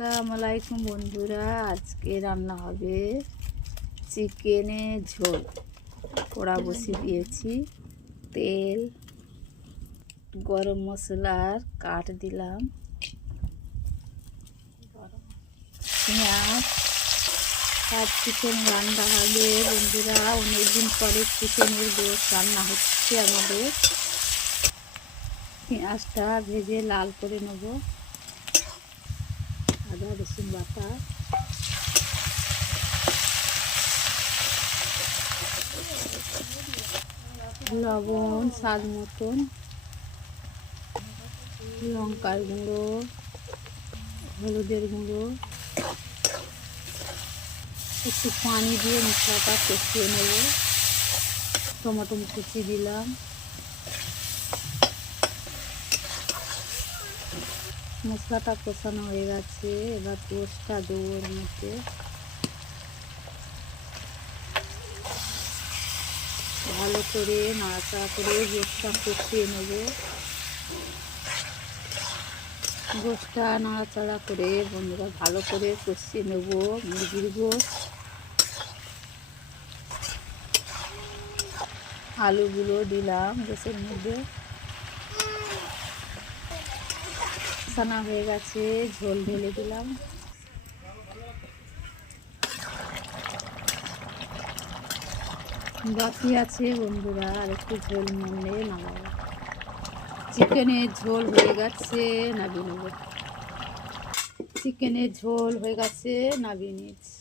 আসসালামু আলাইকুম বন্ধুরা, আজকে রান্না হবে চিকেনের ঝোল। কড়া বসিয়ে দিয়েছি, তেল, গরম মশলার কাঠ দিলাম, পেঁয়াজ। আর চিকেন রান্না হবে বন্ধুরা, অনেকদিন পরে চিকেনের গোশ রান্না হচ্ছে আমাদের। পেঁয়াজটা ভেজে লাল করে নেব, আদা রসুন বাটা, লবণ স্বাদ মতন, লঙ্কার গুঁড়ো, হলুদের গুঁড়ো, একটু পানি দিয়ে মশলাটা কষিয়ে নেব। টমেটো কুচি দিলাম, মশলাটা কষানো হয়ে গেছে। এবার গোশটা দেবো এর মধ্যে, ভালো করে নাড়াচাড়া করে গোশটা কষিয়ে নেব। গোশটা নাড়াচাড়া করে বন্ধুরা ভালো করে কষিয়ে নেব। মুরগির গোশ, আলুগুলো দিলাম গোশের মধ্যে, কষানো হয়ে গেছে। ঝোল ঢেলে দিলাম। বাকি আছে বন্ধুরা, আর একটু ঝোল মনে নামাবো। চিকেনের ঝোল হয়ে গেছে, নামিয়ে নেব। চিকেনের ঝোল হয়ে গেছে, নামিয়ে নিয়েছি।